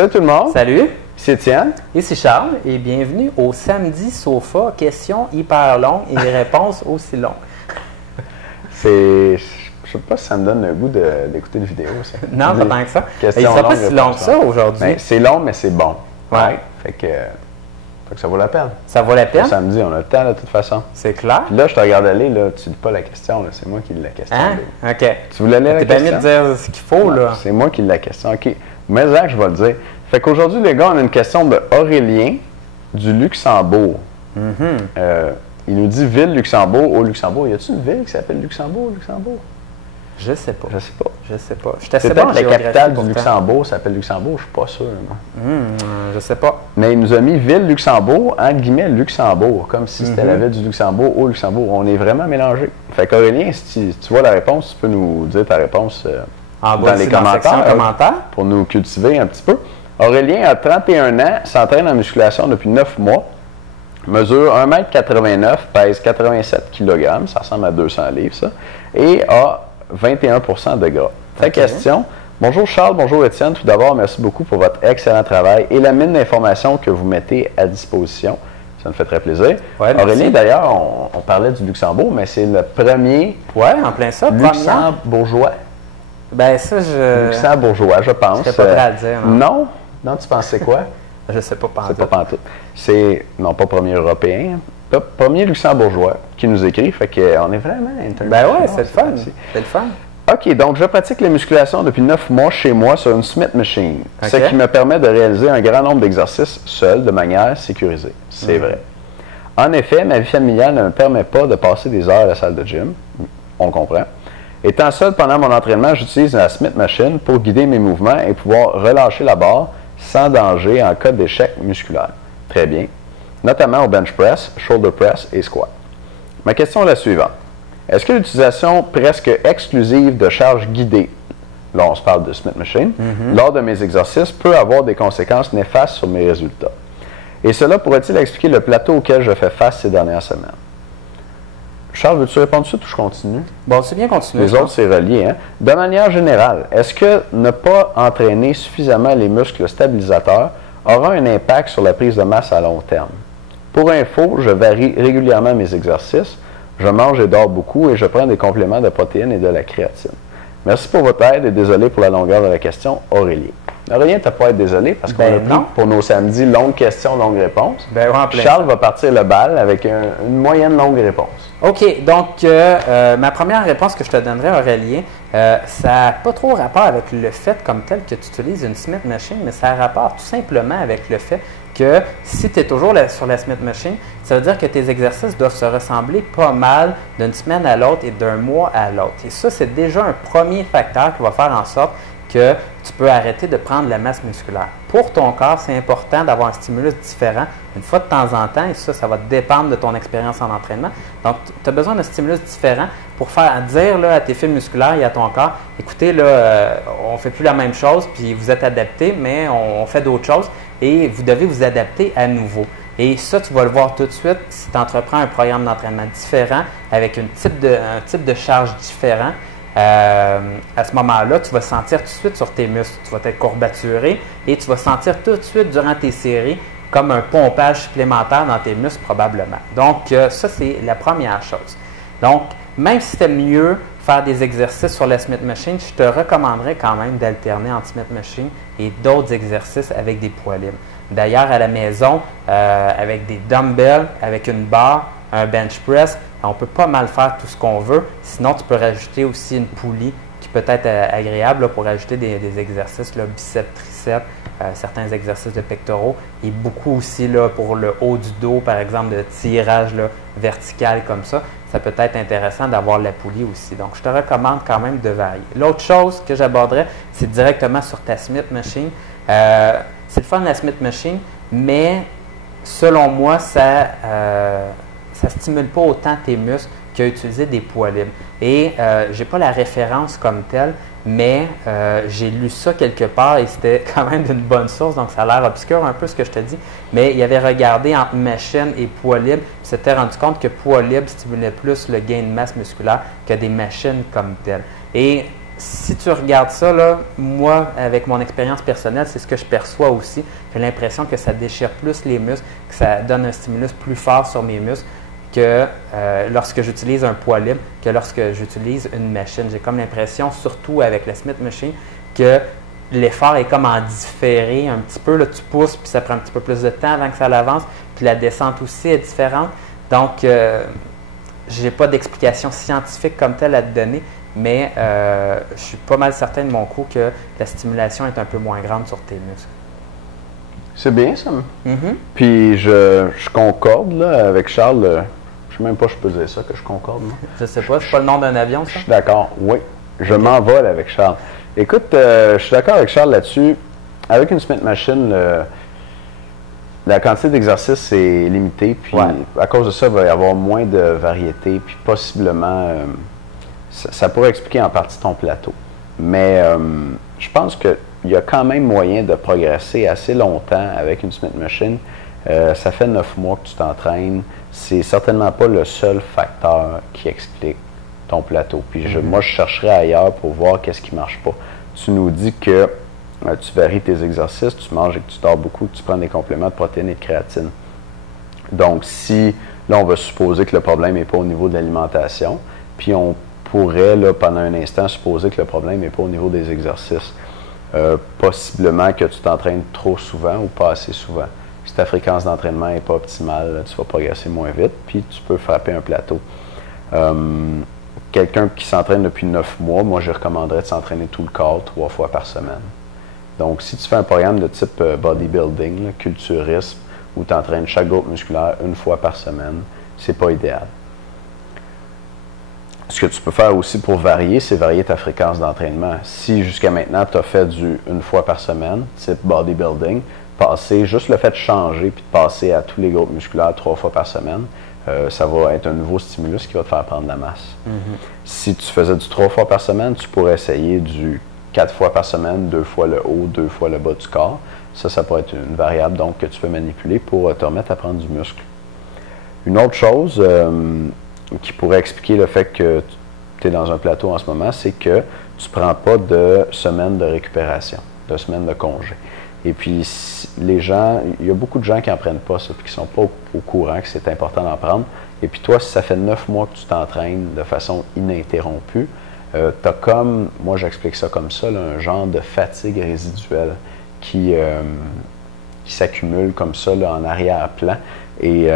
Salut tout le monde. Salut. C'est Étienne. Ici Charles et bienvenue au Samedi Sofa. Questions hyper longues et réponses aussi longues. Je sais pas si ça me donne le goût d'écouter une vidéo, ça. Non, pas tant que ça. Il Question sera pas longue, si long que ça aujourd'hui. Ben, c'est long, mais c'est bon. Ouais. Fait que ça vaut la peine. Ça vaut la peine? Samedi, on a le temps de toute façon. C'est clair. Puis là, je te regarde aller, là, tu lis pas la question, là, c'est moi qui lis la question. Hein? Là. OK. Tu voulais lire la T'es bien question? mieux de dire ce qu'il faut, là. C'est moi qui lis la question. OK. Mais là, je vais le dire. Fait qu'aujourd'hui, les gars, on a une question de Aurélien du Luxembourg. Il nous dit ville Luxembourg au Luxembourg. Y a-t-il une ville qui s'appelle Luxembourg au Luxembourg? Je sais pas. Je sais pas. Je sais pas. Je suis assez C'est bon en peut-être la géographie, capitale du pourtant. Luxembourg s'appelle Luxembourg, je suis pas sûr. Non. Je sais pas. Mais il nous a mis ville Luxembourg, entre guillemets Luxembourg, comme si c'était la ville du Luxembourg au Luxembourg. On est vraiment mélangés. Fait qu'Aurélien, si tu vois la réponse, tu peux nous dire ta réponse En bas, dans les ici, dans la section commentaires, commentaires. pour nous cultiver un petit peu. Aurélien a 31 ans, s'entraîne en musculation depuis 9 mois, mesure 1,89 m, pèse 87 kg, ça ressemble à 200 livres ça, et a 21 de gras. Ta question. Bonjour Charles, bonjour Étienne. Tout d'abord, merci beaucoup pour votre excellent travail et la mine d'informations que vous mettez à disposition. Ça me fait très plaisir. Ouais, merci. Aurélien, d'ailleurs, on parlait du Luxembourg, mais c'est le premier Ouais, en plein ça. Première. luxembourgeois. Ben ça, Luxembourgeois, je pense. Je serais pas prêt à le dire. Non. Non? Non, tu pensais quoi? Je sais pas C'est pantoute. pas pantoute. C'est, non, pas premier européen, premier luxembourgeois qui nous écrit. Fait qu'on est vraiment Ben ouais, c'est le fun. fancy. C'est le fun. OK, donc je pratique la musculation depuis 9 mois chez moi sur une Smith Machine, ce OK. qui me permet de réaliser un grand nombre d'exercices seul, de manière sécurisée. C'est vrai. En effet, ma vie familiale ne me permet pas de passer des heures à la salle de gym. On comprend. Étant seul pendant mon entraînement, j'utilise la Smith Machine pour guider mes mouvements et pouvoir relâcher la barre sans danger en cas d'échec musculaire. Très bien. Notamment au bench press, shoulder press et squat. Ma question est la suivante. Est-ce que l'utilisation presque exclusive de charges guidées, là on se parle de Smith Machine, lors de mes exercices peut avoir des conséquences néfastes sur mes résultats? Et cela pourrait-il expliquer le plateau auquel je fais face ces dernières semaines? Charles, veux-tu répondre tout de suite ou je continue? Bon, c'est bien continué. Les autres, c'est relié. Hein? De manière générale, est-ce que ne pas entraîner suffisamment les muscles stabilisateurs aura un impact sur la prise de masse à long terme? Pour info, je varie régulièrement mes exercices, je mange et dors beaucoup et je prends des compléments de protéines et de la créatine. Merci pour votre aide et désolé pour la longueur de la question, Aurélien. Aurélien, tu n'as pas à être désolé parce qu'on a pris non. pour nos samedis longues questions, longues réponses. Ben ouais, en plein Charles va partir le bal avec une moyenne longue réponse. OK, donc ma première réponse que je te donnerai, Aurélien, ça n'a pas trop rapport avec le fait comme tel que tu utilises une Smith Machine, mais ça a rapport tout simplement avec le fait que si tu es toujours sur la Smith Machine, ça veut dire que tes exercices doivent se ressembler pas mal d'une semaine à l'autre et d'un mois à l'autre. Et ça, c'est déjà un premier facteur qui va faire en sorte que tu peux arrêter de prendre la masse musculaire. Pour ton corps, c'est important d'avoir un stimulus différent une fois de temps en temps, et ça va dépendre de ton expérience en entraînement. Donc, tu as besoin d'un stimulus différent pour dire là, à tes fils musculaires et à ton corps, écoutez, là, on ne fait plus la même chose, puis vous êtes adaptés, mais on fait d'autres choses, et vous devez vous adapter à nouveau. Et ça, tu vas le voir tout de suite si tu entreprends un programme d'entraînement différent, avec un type de charge différent. À ce moment-là, tu vas sentir tout de suite sur tes muscles. Tu vas être courbaturé et tu vas sentir tout de suite durant tes séries comme un pompage supplémentaire dans tes muscles probablement. Donc, ça, c'est la première chose. Donc, même si c'était mieux faire des exercices sur la Smith Machine, je te recommanderais quand même d'alterner entre Smith Machine et d'autres exercices avec des poids libres. D'ailleurs, à la maison, avec des dumbbells, avec une barre, un bench press, on peut pas mal faire tout ce qu'on veut. Sinon, tu peux rajouter aussi une poulie qui peut être agréable là, pour ajouter des exercices, là, biceps, triceps, certains exercices de pectoraux et beaucoup aussi là, pour le haut du dos, par exemple, de tirage là, vertical comme ça. Ça peut être intéressant d'avoir la poulie aussi. Donc, je te recommande quand même de varier. L'autre chose que j'aborderais, c'est directement sur ta Smith Machine. C'est le fun la Smith Machine, mais selon moi, ça stimule pas autant tes muscles qu'à utiliser des poids libres. Et je n'ai pas la référence comme telle, mais j'ai lu ça quelque part et c'était quand même d'une bonne source, donc ça a l'air obscur un peu ce que je te dis, mais il avait regardé entre machine et poids libre, puis s'était rendu compte que poids libre stimulait plus le gain de masse musculaire que des machines comme telles. Et si tu regardes ça, là, moi, avec mon expérience personnelle, c'est ce que je perçois aussi. J'ai l'impression que ça déchire plus les muscles, que ça donne un stimulus plus fort sur mes muscles que lorsque j'utilise un poids libre, que lorsque j'utilise une machine. J'ai comme l'impression, surtout avec la Smith Machine, que l'effort est comme en différé un petit peu. Là, tu pousses, puis ça prend un petit peu plus de temps avant que ça l'avance. Puis la descente aussi est différente. Donc, je n'ai pas d'explication scientifique comme telle à te donner, mais je suis pas mal certain de mon coup que la stimulation est un peu moins grande sur tes muscles. C'est bien ça. Puis je concorde là, avec Charles. Je sais même pas si je peux dire ça, que je concorde. Non? Je sais pas, c'est pas le nom d'un avion, ça? Je suis d'accord, oui. Je m'envole avec Charles. Écoute, je suis d'accord avec Charles là-dessus. Avec une Smith Machine, la quantité d'exercices est limitée. Puis à cause de ça, il va y avoir moins de variété. Puis possiblement, ça pourrait expliquer en partie ton plateau. Mais je pense qu'il y a quand même moyen de progresser assez longtemps avec une Smith Machine. Ça fait 9 mois que tu t'entraînes. C'est certainement pas le seul facteur qui explique ton plateau. Puis moi, je chercherais ailleurs pour voir qu'est-ce qui ne marche pas. Tu nous dis que tu varies tes exercices, tu manges et que tu dors beaucoup, tu prends des compléments de protéines et de créatine. Donc, si, là, on va supposer que le problème n'est pas au niveau de l'alimentation, puis on pourrait, là, pendant un instant, supposer que le problème n'est pas au niveau des exercices. Possiblement que tu t'entraînes trop souvent ou pas assez souvent. Si ta fréquence d'entraînement n'est pas optimale, là, tu vas progresser moins vite, puis tu peux frapper un plateau. Quelqu'un qui s'entraîne depuis 9 mois, moi, je recommanderais de s'entraîner tout le corps 3 fois par semaine. Donc, si tu fais un programme de type bodybuilding, là, culturisme, où tu entraînes chaque groupe musculaire 1 fois par semaine, c'est pas idéal. Ce que tu peux faire aussi pour varier, c'est varier ta fréquence d'entraînement. Si jusqu'à maintenant, tu as fait du 1 fois par semaine, type bodybuilding, juste le fait de changer puis de passer à tous les groupes musculaires 3 fois par semaine, ça va être un nouveau stimulus qui va te faire prendre de la masse. Si tu faisais du 3 fois par semaine, tu pourrais essayer du 4 fois par semaine, 2 fois le haut, 2 fois le bas du corps. Ça pourrait être une variable donc que tu peux manipuler pour te remettre à prendre du muscle. Une autre chose qui pourrait expliquer le fait que tu es dans un plateau en ce moment, c'est que tu ne prends pas de semaine de récupération, de semaine de congé. Et puis, les gens, il y a beaucoup de gens qui n'en prennent pas ça, puis qui ne sont pas au courant que c'est important d'en prendre. Et puis toi, si ça fait 9 mois que tu t'entraînes de façon ininterrompue, tu as comme, moi j'explique ça comme ça, là, un genre de fatigue résiduelle qui s'accumule comme ça là, en arrière-plan. Et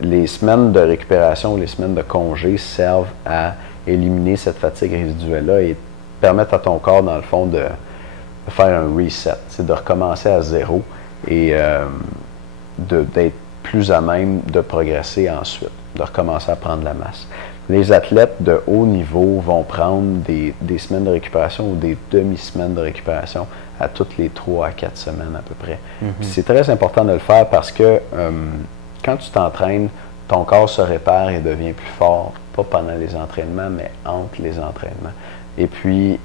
les semaines de récupération, les semaines de congé servent à éliminer cette fatigue résiduelle-là et permettre à ton corps, dans le fond, de faire un reset, c'est de recommencer à zéro et d'être plus à même de progresser ensuite, de recommencer à prendre la masse. Les athlètes de haut niveau vont prendre des semaines de récupération ou des demi-semaines de récupération à toutes les 3 à 4 semaines à peu près. C'est très important de le faire parce que quand tu t'entraînes, ton corps se répare et devient plus fort, pas pendant les entraînements, mais entre les entraînements. Et puis,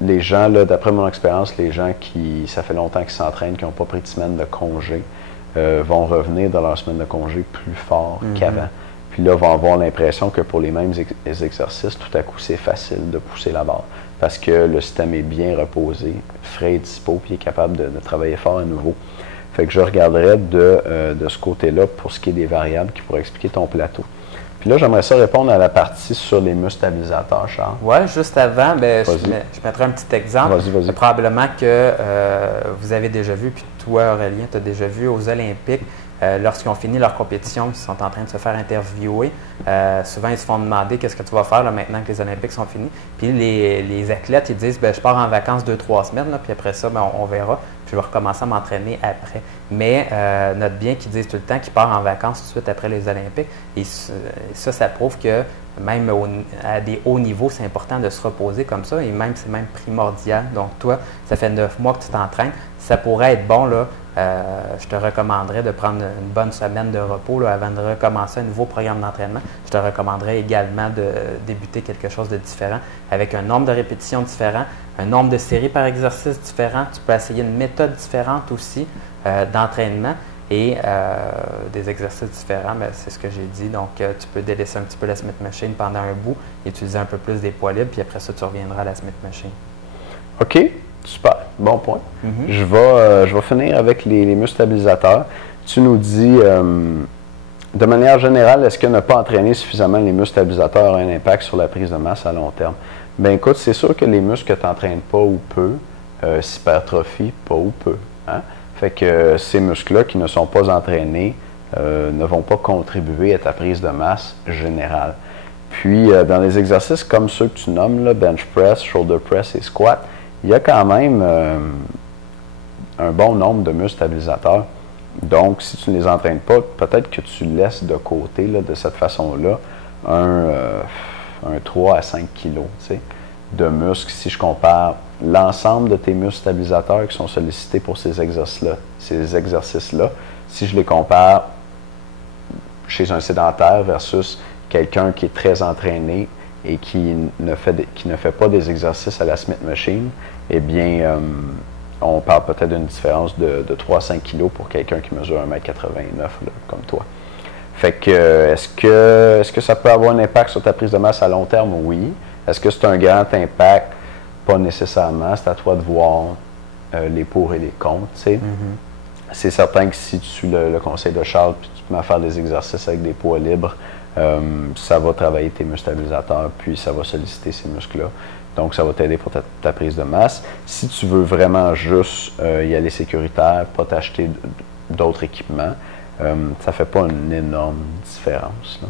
les gens, là, d'après mon expérience, les gens qui, ça fait longtemps qu'ils s'entraînent, qui n'ont pas pris de semaine de congé, vont revenir dans leur semaine de congé plus fort qu'avant. Puis là, vont avoir l'impression que pour les mêmes exercices, tout à coup, c'est facile de pousser la barre parce que le système est bien reposé, frais et dispo, puis il est capable de travailler fort à nouveau. Fait que je regarderais de ce côté-là pour ce qui est des variables qui pourraient expliquer ton plateau. Puis là, j'aimerais ça répondre à la partie sur les muscles stabilisateurs, Charles. Oui, juste avant, je mettrai un petit exemple. Vas-y. Probablement que vous avez déjà vu, puis toi, Aurélien, tu as déjà vu aux Olympiques, lorsqu'ils ont fini leur compétition, ils sont en train de se faire interviewer. Souvent, ils se font demander qu'est-ce que tu vas faire là, maintenant que les Olympiques sont finis. Puis les athlètes, ils disent je pars en vacances 2-3 semaines, là, puis après ça, on verra. Puis je vais recommencer à m'entraîner après. Mais note bien qu'ils disent tout le temps qu'ils partent en vacances tout de suite après les Olympiques. Et ça prouve que même à des hauts niveaux, c'est important de se reposer comme ça. Et même, c'est même primordial. Donc toi, ça fait 9 mois que tu t'entraînes. Ça pourrait être bon, là. Je te recommanderais de prendre une bonne semaine de repos là, avant de recommencer un nouveau programme d'entraînement. Je te recommanderais également de débuter quelque chose de différent avec un nombre de répétitions différent, un nombre de séries par exercice différent. Tu peux essayer une méthode différente aussi d'entraînement. et des exercices différents, c'est ce que j'ai dit. Donc, tu peux délaisser un petit peu la Smith Machine pendant un bout, utiliser un peu plus des poids libres, puis après ça, tu reviendras à la Smith Machine. OK, super, bon point. Je vais finir avec les muscles stabilisateurs. Tu nous dis, de manière générale, est-ce que ne pas entraîner suffisamment les muscles stabilisateurs a un impact sur la prise de masse à long terme? Bien écoute, c'est sûr que les muscles que tu n'entraînes pas ou peu, s'hypertrophient pas ou peu. Hein? Fait que ces muscles-là qui ne sont pas entraînés ne vont pas contribuer à ta prise de masse générale. Puis, dans les exercices comme ceux que tu nommes, là, bench press, shoulder press et squat, il y a quand même un bon nombre de muscles stabilisateurs. Donc, si tu ne les entraînes pas, peut-être que tu laisses de côté, là, de cette façon-là, un 3 à 5 kilos de muscles si je compare l'ensemble de tes muscles stabilisateurs qui sont sollicités pour ces exercices-là, si je les compare chez un sédentaire versus quelqu'un qui est très entraîné et qui ne fait pas des exercices à la Smith Machine, eh bien, on parle peut-être d'une différence de 3 à 5 kilos pour quelqu'un qui mesure 1,89 m comme toi. Fait que, est-ce que ça peut avoir un impact sur ta prise de masse à long terme? Oui. Est-ce que c'est un grand impact? Pas nécessairement. C'est à toi de voir les pour et les contre. C'est certain que si tu suis le conseil de Charles puis tu te mets à faire des exercices avec des poids libres, ça va travailler tes muscles stabilisateurs, puis ça va solliciter ces muscles-là. Donc, ça va t'aider pour ta prise de masse. Si tu veux vraiment juste y aller sécuritaire, pas t'acheter d'autres équipements, ça ne fait pas une énorme différence, là.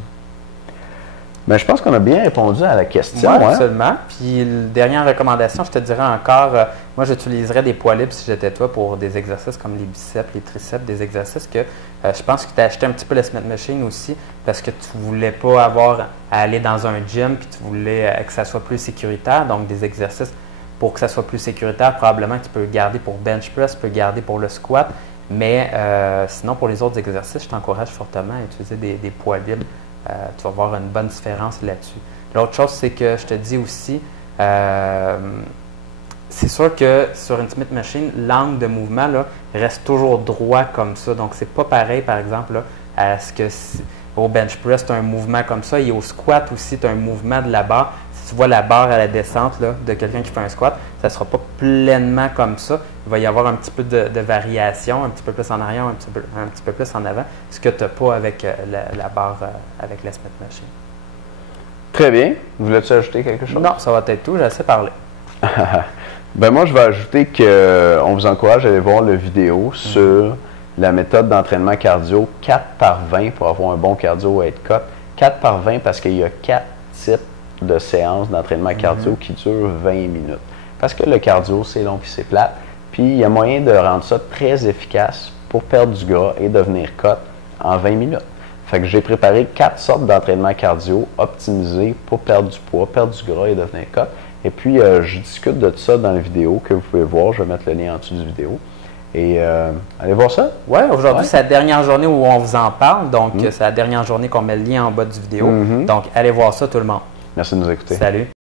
Mais je pense qu'on a bien répondu à la question. Oui, absolument. Puis, dernière recommandation, je te dirais encore, moi, j'utiliserais des poids libres si j'étais toi pour des exercices comme les biceps, les triceps, des exercices que je pense que tu as acheté un petit peu la Smith Machine aussi parce que tu ne voulais pas avoir à aller dans un gym puis tu voulais que ça soit plus sécuritaire. Donc, des exercices pour que ça soit plus sécuritaire, probablement que tu peux garder pour bench press, tu peux garder pour le squat. Mais sinon, pour les autres exercices, je t'encourage fortement à utiliser des poids libres. Tu vas voir une bonne différence là-dessus. L'autre chose, c'est que je te dis aussi, c'est sûr que sur une Smith Machine, l'angle de mouvement là, reste toujours droit comme ça. Donc, c'est pas pareil, par exemple, là, à ce que au bench press, tu as un mouvement comme ça. Et au squat aussi, tu as un mouvement de la barre. Si tu vois la barre à la descente là, de quelqu'un qui fait un squat, ça ne sera pas pleinement comme ça. Il va y avoir un petit peu de variation, un petit peu plus en arrière, un petit peu plus en avant, ce que tu n'as pas avec la barre avec la Smith Machine. Très bien. Voulais-tu ajouter quelque chose? Non, ça va être tout. J'ai assez parlé. Ben moi, je vais ajouter qu'on vous encourage à aller voir la vidéo sur la méthode d'entraînement cardio 4 par 20 pour avoir un bon cardio head cut. 4 par 20 parce qu'il y a 4 types de séances d'entraînement cardio qui durent 20 minutes. Parce que le cardio, c'est long et c'est plate. Puis, il y a moyen de rendre ça très efficace pour perdre du gras et devenir cut en 20 minutes. Fait que j'ai préparé 4 sortes d'entraînement cardio optimisés pour perdre du poids, perdre du gras et devenir cut. Et puis, je discute de tout ça dans la vidéo que vous pouvez voir. Je vais mettre le lien en dessous de la vidéo. Et allez voir ça. Oui, aujourd'hui, c'est la dernière journée où on vous en parle. Donc, c'est la dernière journée qu'on met le lien en bas de la vidéo. Donc, allez voir ça, tout le monde. Merci de nous écouter. Salut.